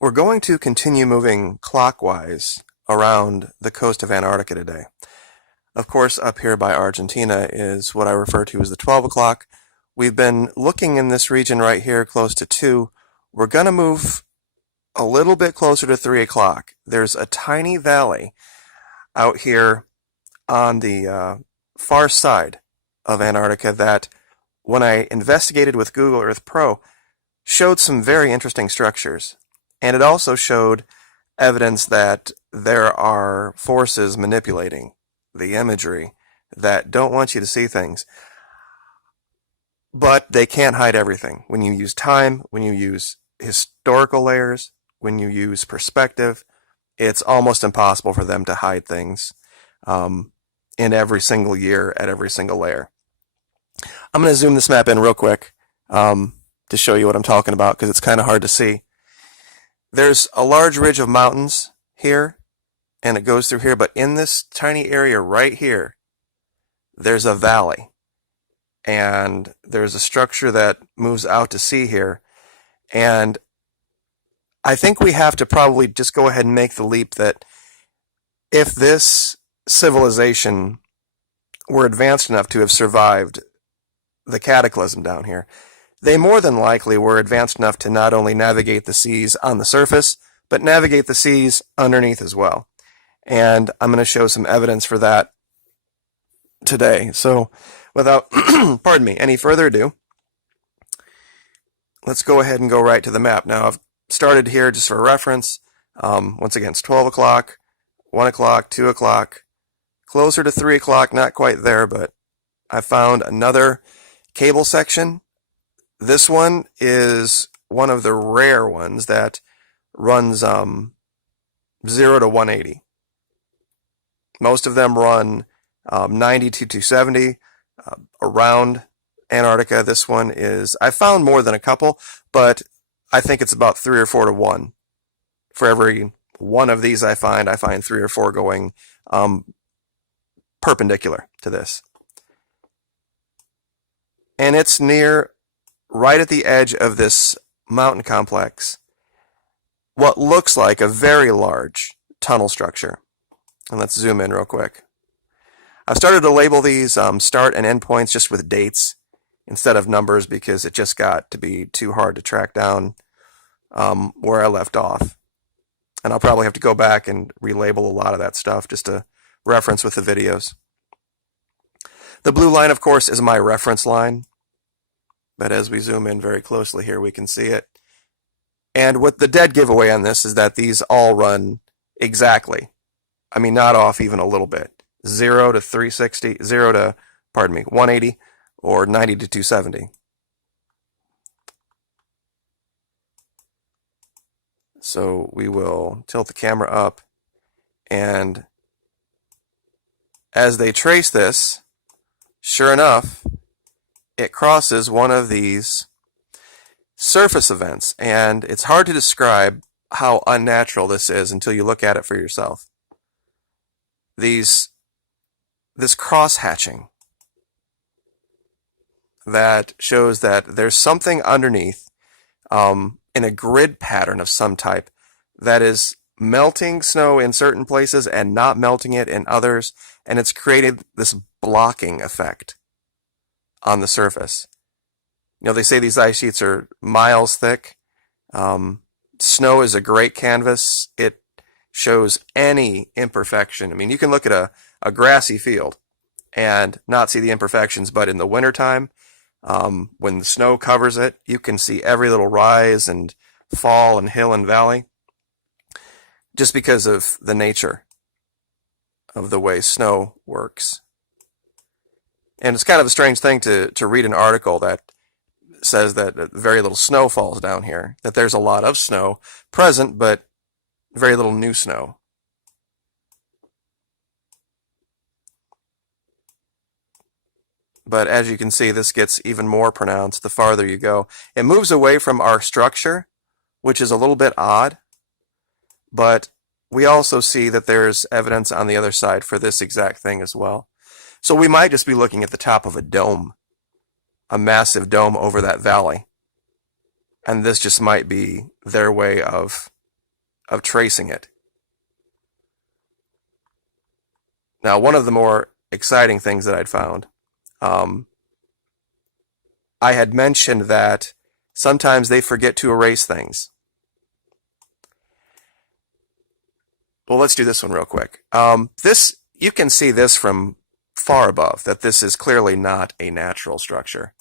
We're going to continue moving clockwise around the coast of Antarctica today. Of course, up here by Argentina is what I refer to as the 12 o'clock. We've been looking in this region right here close to 2. We're going to move a little bit closer to 3 o'clock. There's a tiny valley out here on the far side of Antarctica that, when I investigated with Google Earth Pro, showed some very interesting structures. And it also showed evidence that there are forces manipulating the imagery that don't want you to see things. But they can't hide everything. When you use time, when you use historical layers, when you use perspective, it's almost impossible for them to hide things in every single year at every single layer. I'm going to zoom this map in real quick to show you what I'm talking about, because it's kind of hard to see. There's a large ridge of mountains here, and it goes through here, but in this tiny area right here, there's a valley, and there's a structure that moves out to sea here, and I think we have to probably just go ahead and make the leap that if this civilization were advanced enough to have survived the cataclysm down here, they more than likely were advanced enough to not only navigate the seas on the surface, but navigate the seas underneath as well. And I'm going to show some evidence for that today. So without, pardon me, any further ado, let's go ahead and go right to the map. Now, I've started here just for reference. Once again, it's 12 o'clock, 1 o'clock, 2 o'clock, closer to 3 o'clock, not quite there, but I found another cable section. This one is one of the rare ones that runs 0 to 180. Most of them run 90 to 270 around Antarctica. This one is, I found more than a couple, but I think it's about 3 or 4 to 1. For every one of these I find 3 or 4 going perpendicular to this. And it's near, right at the edge of this mountain complex, what looks like a very large tunnel structure. And let's zoom in real quick. I've started to label these start and end points just with dates instead of numbers, because it just got to be too hard to track down where I left off. And I'll probably have to go back and relabel a lot of that stuff just to reference with the videos. The blue line, of course, is my reference line. But as we zoom in very closely here, we can see it. And what the dead giveaway on this is that these all run exactly. I mean, not off even a little bit. 0 to 360, 0 to, 180, or 90 to 270. So we will tilt the camera up, and as they trace this, sure enough, it crosses one of these surface events, and it's hard to describe how unnatural this is until you look at it for yourself. This cross-hatching that shows that there's something underneath in a grid pattern of some type that is melting snow in certain places and not melting it in others, and it's created this blocking effect on the surface. You know, they say these ice sheets are miles thick. Snow is a great canvas. It shows any imperfection. I mean, you can look at a grassy field and not see the imperfections, but in the wintertime, when the snow covers it, you can see every little rise and fall and hill and valley, just because of the nature of the way snow works. And it's kind of a strange thing to read an article that says that very little snow falls down here, that there's a lot of snow present, but very little new snow. But as you can see, this gets even more pronounced the farther you go. It moves away from our structure, which is a little bit odd, but we also see that there's evidence on the other side for this exact thing as well. So we might just be looking at the top of a dome, a massive dome over that valley. And this just might be their way of of tracing it. Now, one of the more exciting things that I'd found, I had mentioned that sometimes they forget to erase things. Well, let's do this one real quick. You can see this from far above, that this is clearly not a natural structure.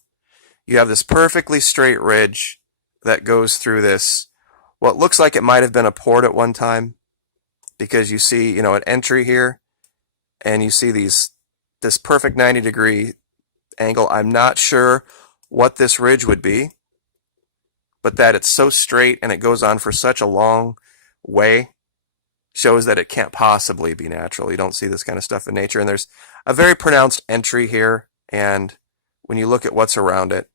You have this perfectly straight ridge that goes through this, what looks like it might have been a port at one time, because you see, an entry here, and you see this perfect 90-degree angle. I'm not sure what this ridge would be, but that it's so straight and it goes on for such a long way shows that it can't possibly be natural. You don't see this kind of stuff in nature, and there's a very pronounced entry here, and when you look at what's around it,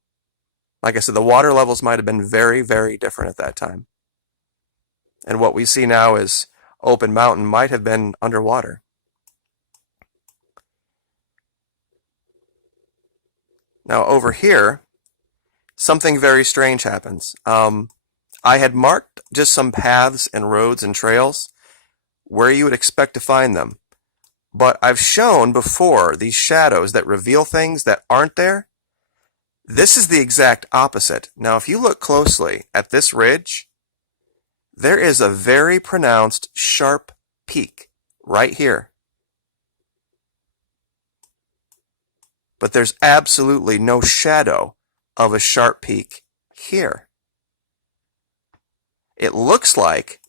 like I said, the water levels might have been very, very different at that time. And what we see now is open mountain might have been underwater. Now over here, something very strange happens. I had marked just some paths and roads and trails where you would expect to find them. But I've shown before these shadows that reveal things that aren't there. This is the exact opposite. Now, if you look closely at this ridge, there is a very pronounced sharp peak right here. But there's absolutely no shadow of a sharp peak here. It looks like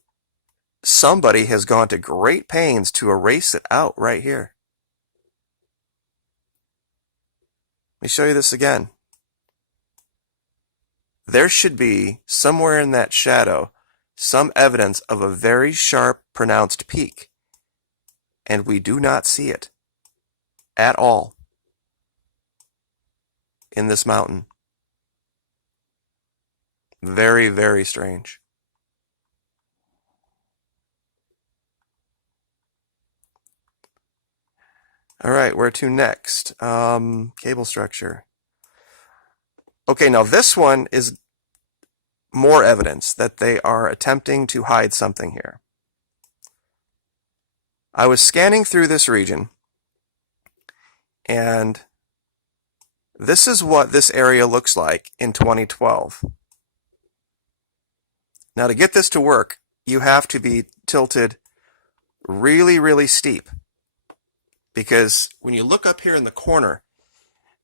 somebody has gone to great pains to erase it out right here. Let me show you this again. There should be somewhere in that shadow some evidence of a very sharp, pronounced peak, and we do not see it at all in this mountain. Very, very strange. All right, where to next? Cable structure. Okay, now this one is more evidence that they are attempting to hide something here. I was scanning through this region, and this is what this area looks like in 2012. Now, to get this to work, you have to be tilted really, really steep. Because when you look up here in the corner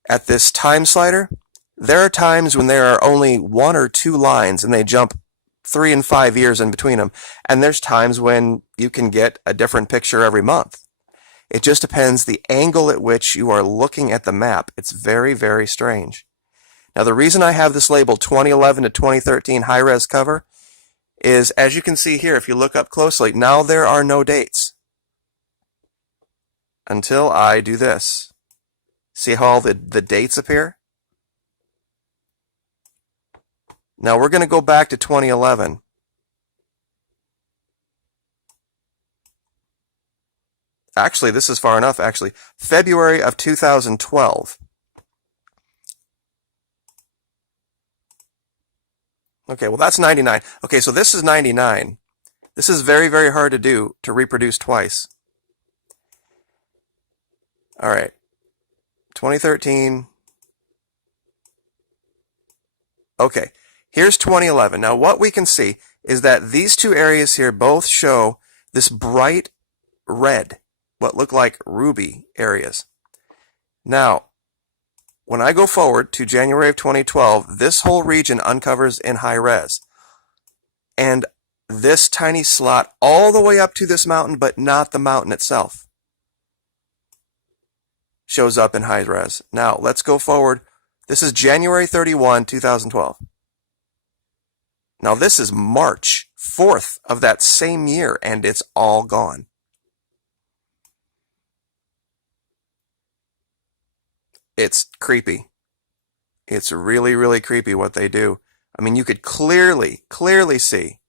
at this time slider, there are times when there are only 1 or 2 lines and they jump 3 and 5 years in between them. And there's times when you can get a different picture every month. It just depends the angle at which you are looking at the map. It's very, very strange. Now, the reason I have this labeled 2011 to 2013 high-res cover is, as you can see here, if you look up closely, now there are no dates. Until I do this. See how all the dates appear? Now we're going to go back to 2011. Actually, this is far enough, actually. February of 2012. Okay, well that's 99. Okay, so this is 99. This is very, very hard to do, to reproduce twice. All right, 2013. Okay, here's 2011. Now what we can see is that these two areas here both show this bright red, what look like ruby areas. Now, when I go forward to January of 2012, this whole region uncovers in high res. And this tiny slot all the way up to this mountain, but not the mountain itself, shows up in high res. Now, let's go forward. This is January 31, 2012. Now, this is March 4th of that same year, and it's all gone. It's creepy. It's really, really creepy what they do. I mean, you could clearly see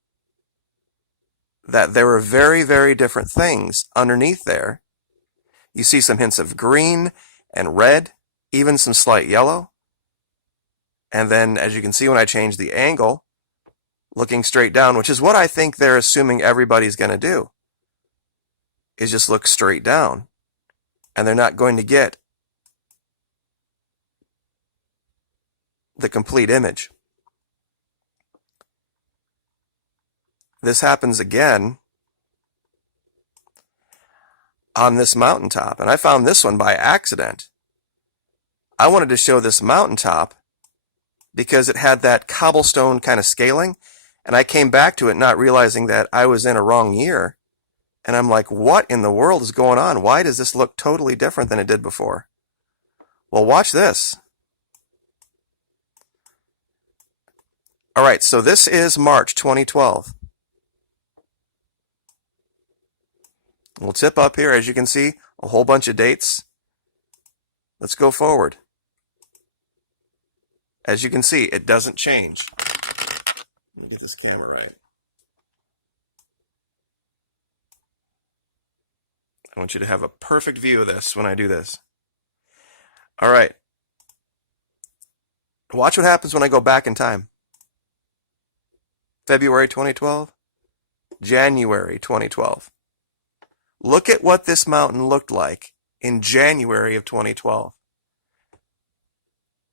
that there were very, very different things underneath there. You see some hints of green and red, even some slight yellow. And then, as you can see when I change the angle, looking straight down, which is what I think they're assuming everybody's going to do, is just look straight down. And they're not going to get the complete image. This happens again on this mountaintop, and I found this one by accident. I wanted to show this mountaintop because it had that cobblestone kind of scaling, and I came back to it not realizing that I was in a wrong year. And I'm like, what in the world is going on? Why does this look totally different than it did before? Well, watch this. All right, so this is March 2012. We'll tip up here, as you can see, a whole bunch of dates. Let's go forward. As you can see, it doesn't change. Let me get this camera right. I want you to have a perfect view of this when I do this. All right. Watch what happens when I go back in time. February 2012, January 2012. Look at what this mountain looked like in January of 2012.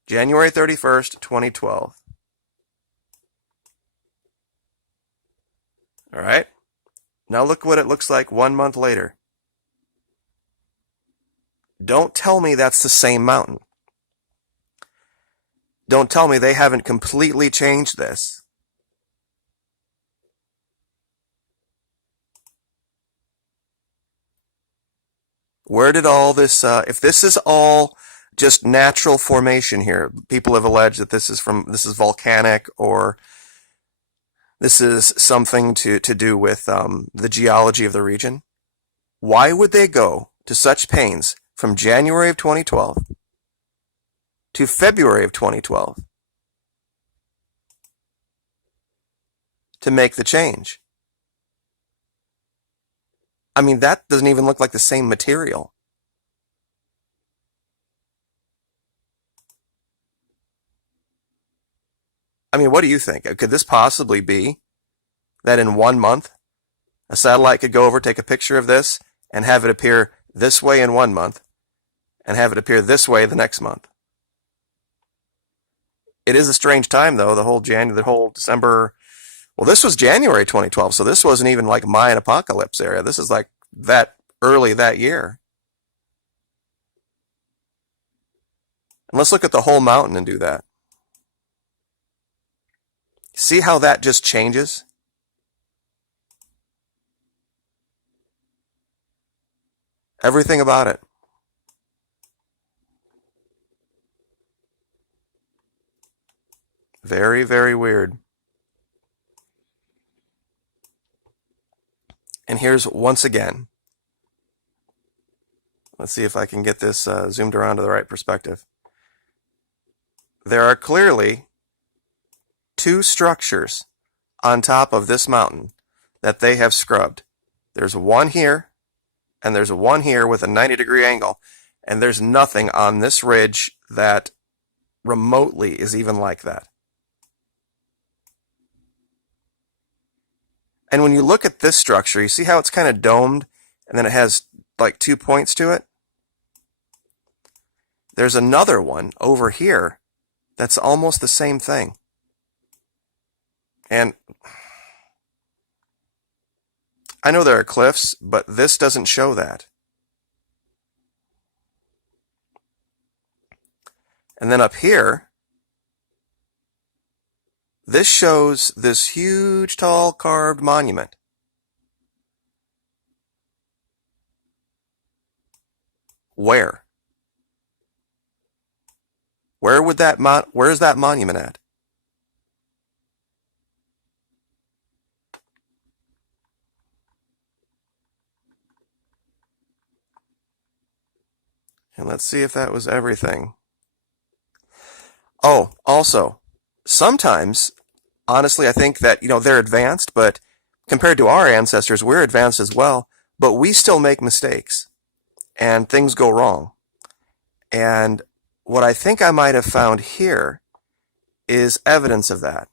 January 31st, 2012. All right. Now look what it looks like 1 month later. Don't tell me that's the same mountain. Don't tell me they haven't completely changed this. Where did all this, if this is all just natural formation here, people have alleged that this is volcanic, or this is something to do with the geology of the region. Why would they go to such pains from January of 2012 to February of 2012 to make the change? I mean, that doesn't even look like the same material. I mean, what do you think? Could this possibly be that in 1 month, a satellite could go over, take a picture of this, and have it appear this way in 1 month, and have it appear this way the next month? It is a strange time, though, the whole December. Well, this was January 2012, so this wasn't even like Mayan apocalypse area. This is like that early that year. And let's look at the whole mountain and do that. See how that just changes? Everything about it. Very, very weird. And here's once again. Let's see if I can get this zoomed around to the right perspective. There are clearly two structures on top of this mountain that they have scrubbed. There's one here, and there's one here with a 90-degree angle, and there's nothing on this ridge that remotely is even like that. And when you look at this structure, you see how it's kind of domed, and then it has like 2 points to it? There's another one over here that's almost the same thing. And I know there are cliffs, but this doesn't show that. And then up here, this shows this huge, tall, carved monument. Where? Where would where is that monument at? And let's see if that was everything. Oh, also, sometimes, honestly, I think that, they're advanced, but compared to our ancestors, we're advanced as well, but we still make mistakes, and things go wrong. And what I think I might have found here is evidence of that.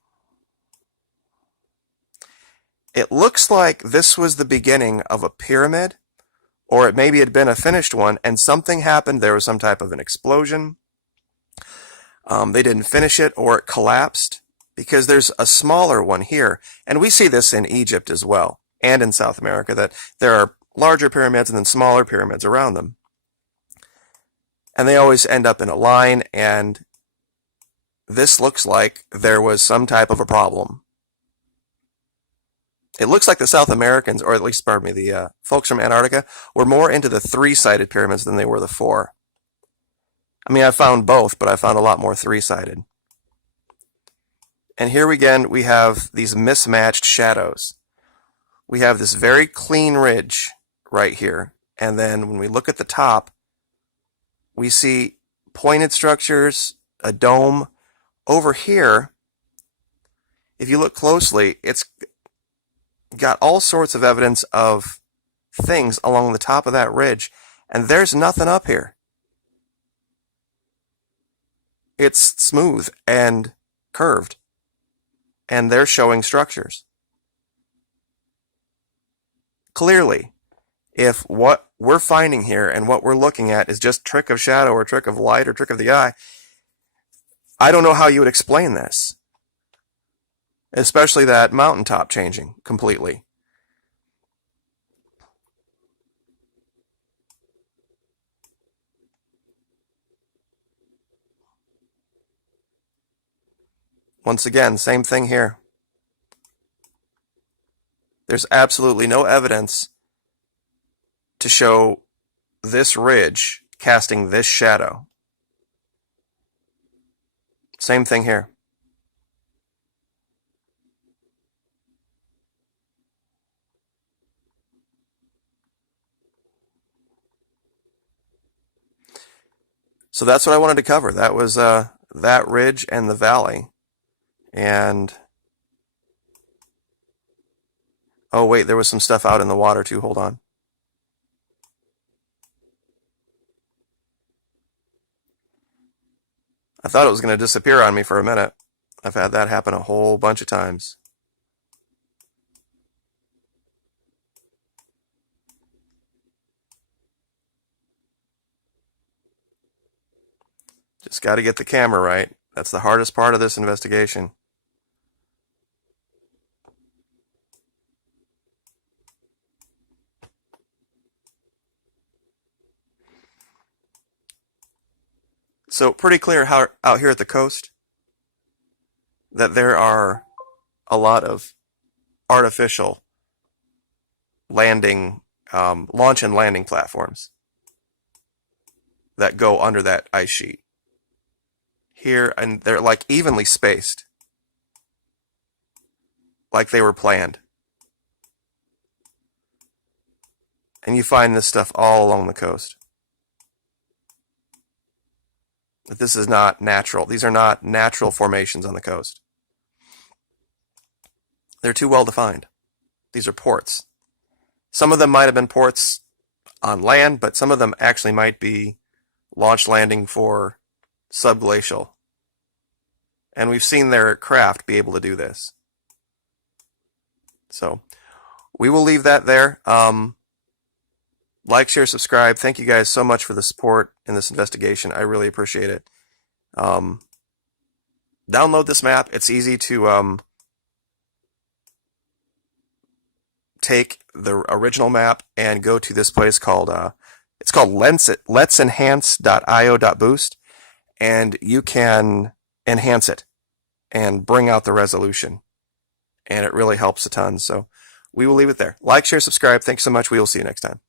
It looks like this was the beginning of a pyramid, or it maybe had been a finished one, and something happened. There was some type of an explosion. They didn't finish it, or it collapsed, because there's a smaller one here. And we see this in Egypt as well, and in South America, that there are larger pyramids and then smaller pyramids around them. And they always end up in a line, and this looks like there was some type of a problem. It looks like the South Americans, or at least, pardon me, the folks from Antarctica, were more into the three-sided pyramids than they were the four. I mean, I found both, but I found a lot more three-sided. And here again, we have these mismatched shadows. We have this very clean ridge right here. And then when we look at the top, we see pointed structures, a dome. Over here, if you look closely, it's got all sorts of evidence of things along the top of that ridge, and there's nothing up here. It's smooth and curved, and they're showing structures. Clearly, if what we're finding here and what we're looking at is just trick of shadow or trick of light or trick of the eye, I don't know how you would explain this. Especially that mountaintop changing completely. Once again, same thing here. There's absolutely no evidence to show this ridge casting this shadow. Same thing here. So that's what I wanted to cover. That was that ridge and the valley. And oh wait, there was some stuff out in the water too. Hold on. I thought it was going to disappear on me for a minute. I've had that happen a whole bunch of times. Just got to get the camera right. That's the hardest part of this investigation. So pretty clear how, out here at the coast that there are a lot of artificial landing, launch and landing platforms that go under that ice sheet. Here, and they're like evenly spaced, like they were planned. And you find this stuff all along the coast. But this is not natural. These are not natural formations on the coast. They're too well defined. These are ports. Some of them might have been ports on land, but some of them actually might be launch landing for subglacial. And we've seen their craft be able to do this. So we will leave that there. Like, share, subscribe. Thank you guys so much for the support in this investigation. I really appreciate it. Download this map. It's easy to take the original map and go to this place called it's called let'senhance.io.boost, and you can enhance it and bring out the resolution, and it really helps a ton. So we will leave it there. Like, share, subscribe. Thanks so much. We will see you next time.